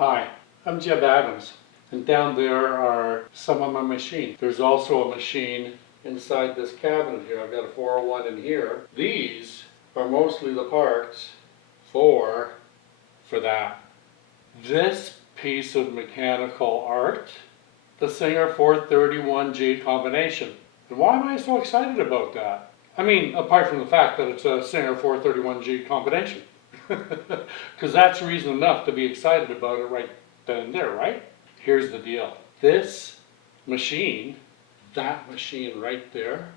Hi, I'm Jebb Adams, and down there are some of my machines. There's also a machine inside this cabinet here. I've got a 401 in here. These are mostly the parts for that. This piece of mechanical art, the Singer 431G combination. And why am I so excited about that? I mean, apart from the fact that it's a Singer 431G combination. Because that's reason enough to be excited about it right then and there, right? Here's the deal. This machine, that machine right there,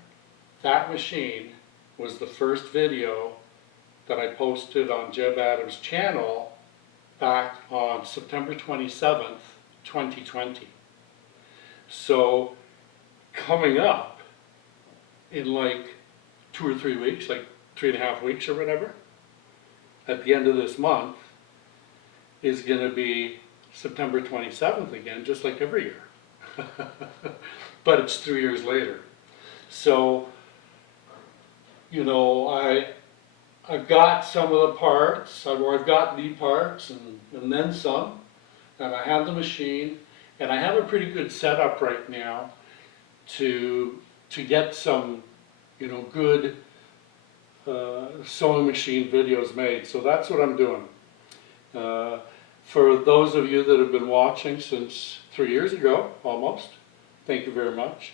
that machine was the first video that I posted on Jebb Adams' channel back on September 27th, 2020. So coming up in like 2 or 3 weeks, like 3.5 weeks or whatever, at the end of this month is going to be September 27th again, just like every year. But it's 3 years later. So, you know, I've got some of the parts, or I've got the parts and then some, and I have the machine, and I have a pretty good setup right now to get some, you know, good sewing machine videos made. So that's what I'm doing. For those of you that have been watching since 3 years ago, almost, thank you very much.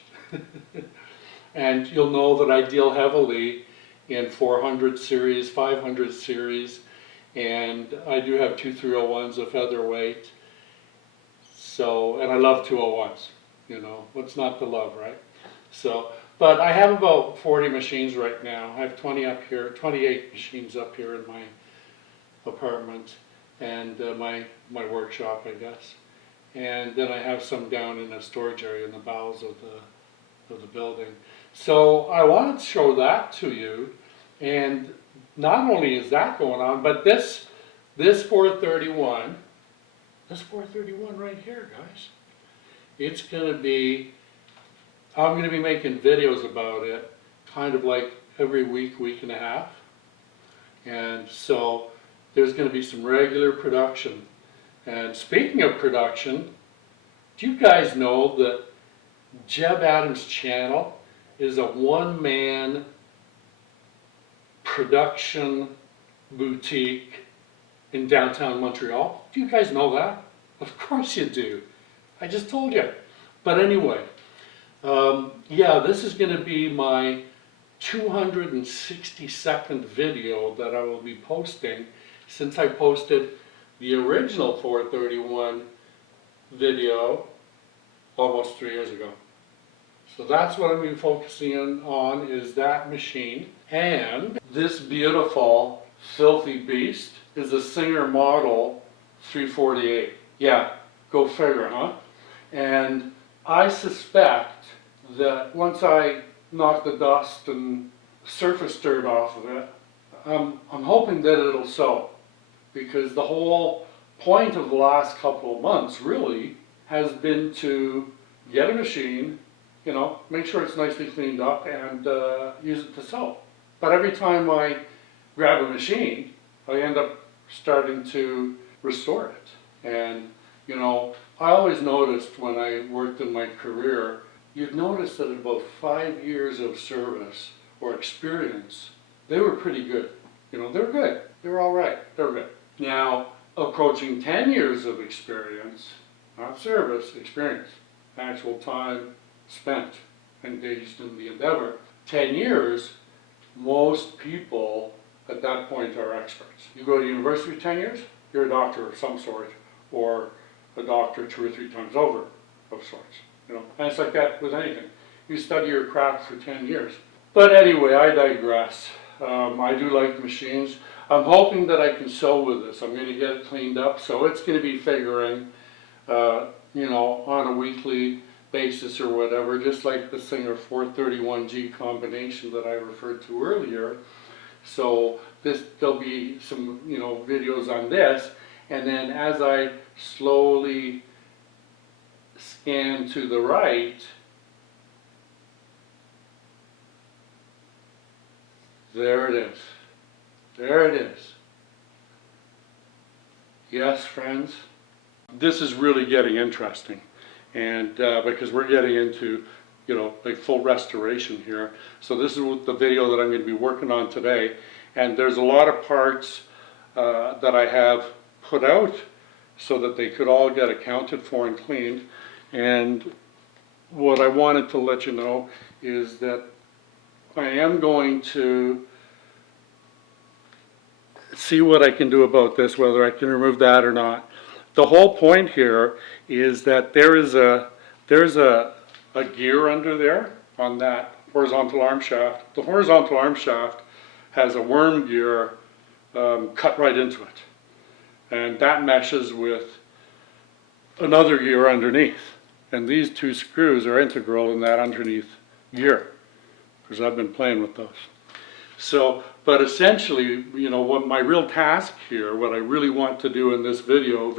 And you'll know that I deal heavily in 400 series, 500 series, and I do have two 301s, a featherweight. So, and I love 201s, you know, what's not to love, right? So, but I have about 40 machines right now. I have 20 up here, 28 machines up here in my apartment and my workshop, I guess. And then I have some down in a storage area in the bowels of the building. So I wanted to show that to you. And not only is that going on, but this 431, this 431 right here, guys, it's going to be, I'm going to be making videos about it kind of like every week, week and a half. And so there's going to be some regular production. And speaking of production, do you guys know that Jebb Adams' channel is a one-man production boutique in downtown Montreal? Do you guys know that? Of course you do. I just told you. But anyway, yeah, this is going to be my 262nd video that I will be posting since I posted the original 431 video almost 3 years ago. So that's what I'm going to be focusing on is that machine. And this beautiful, filthy beast is a Singer model 348. Yeah, go figure, huh? And I suspect that once I knock the dust and surface dirt off of it, I'm hoping that it'll sew. Because the whole point of the last couple of months really has been to get a machine, you know, make sure it's nicely cleaned up and use it to sew. But every time I grab a machine, I end up starting to restore it. And, you know, I always noticed when I worked in my career, you'd notice that at about 5 years of service or experience, they were pretty good. You know, they're good. They're all right. They're good. Now, approaching 10 years of experience, not service, experience, actual time spent engaged in the endeavor, 10 years, most people at that point are experts. You go to university for 10 years, you're a doctor of some sort, or a doctor 2 or 3 times over of sorts. You know, and it's like that with anything. You study your craft for 10 years. But anyway, I digress. I do like machines. I'm hoping that I can sew with this. I'm going to get it cleaned up, so it's going to be figuring, you know, on a weekly basis or whatever, just like the Singer 431G combination that I referred to earlier. So there'll be some, you know, videos on this, and then as I slowly scan to the right, there it is. There it is. Yes, friends, This is really getting interesting, and because we're getting into, you know, like full restoration here. So this is the video that I'm going to be working on today, and there's a lot of parts that I have put out so that they could all get accounted for and cleaned. And what I wanted to let you know is that I am going to see what I can do about this, whether I can remove that or not. The whole point here is that there's a gear under there on that horizontal arm shaft. The horizontal arm shaft has a worm gear cut right into it, and that meshes with another gear underneath, and these two screws are integral in that underneath gear, because I've been playing with those. So, but essentially, you know, what my real task here, what I really want to do in this video,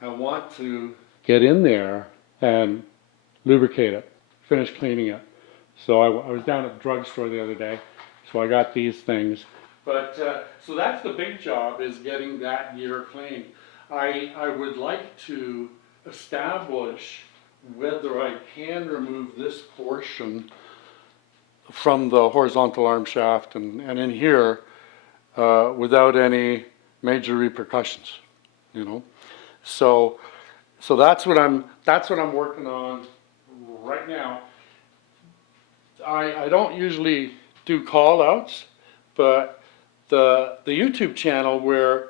I want to get in there and lubricate it, finish cleaning it. So I was down at the drugstore the other day, so I got these things. But, so that's the big job, is getting that gear cleaned. I would like to establish whether I can remove this portion from the horizontal arm shaft and in here without any major repercussions, you know. So that's what I'm working on right now. I don't usually do call outs, but the YouTube channel where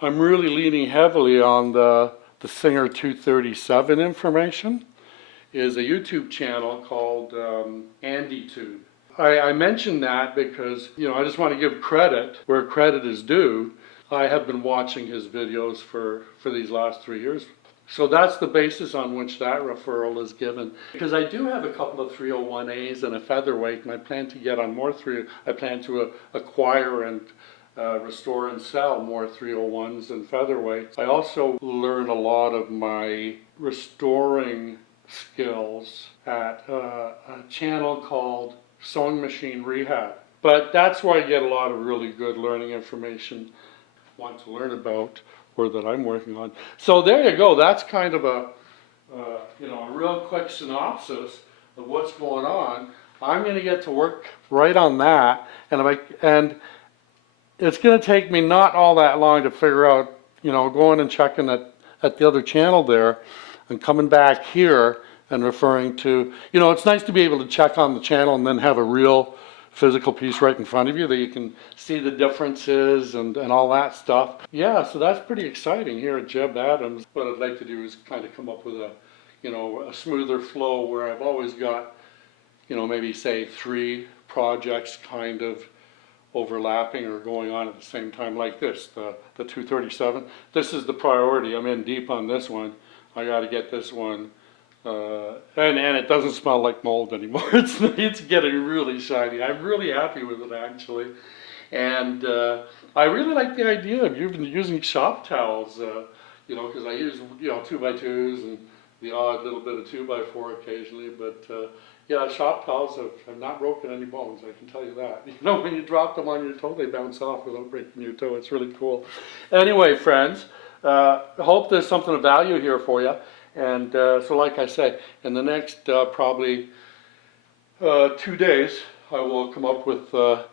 I'm really leaning heavily on the Singer 237 information is a YouTube channel called ADIOS. I mention that because, you know, I just want to give credit where credit is due. I have been watching his videos for these last 3 years. So that's the basis on which that referral is given. Because I do have a couple of 301As and a featherweight, and I plan to get on more I plan to acquire and restore and sell more 301s and featherweights. I also learn a lot of my restoring skills at a channel called Sewing Machine Rehab. But that's where I get a lot of really good learning information I want to learn about, or that I'm working on. So there you go. That's kind of a you know, a real quick synopsis of what's going on. I'm going to get to work right on that, and it's going to take me not all that long to figure out, you know, going and checking at the other channel there and coming back here and referring to, you know, it's nice to be able to check on the channel and then have a real physical piece right in front of you that you can see the differences and all that stuff. Yeah, so that's pretty exciting here at Jebb Adams. What I'd like to do is kind of come up with a, you know, a smoother flow where I've always got, you know, maybe say 3 projects kind of overlapping or going on at the same time, like this, the 237. This is the priority. I'm in deep on this one. I got to get this one. And it doesn't smell like mold anymore. It's getting really shiny. I'm really happy with it, actually. And I really like the idea of using shop towels, you know, because I use, you know, 2x2s and the odd little bit of 2x4 occasionally. But yeah, shop towels have not broken any bones, I can tell you that. You know, when you drop them on your toe, they bounce off without breaking your toe. It's really cool. Anyway, friends, I hope there's something of value here for you. And so like I say, in the next probably 2 days, I will come up with a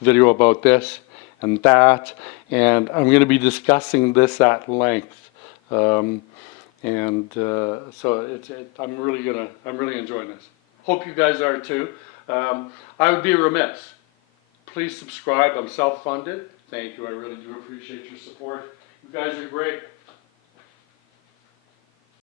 video about this and that, and I'm going to be discussing this at length. So I'm really enjoying this. Hope you guys are too. I would be remiss. Please subscribe. I'm self-funded. Thank you. I really do appreciate your support. You guys are great.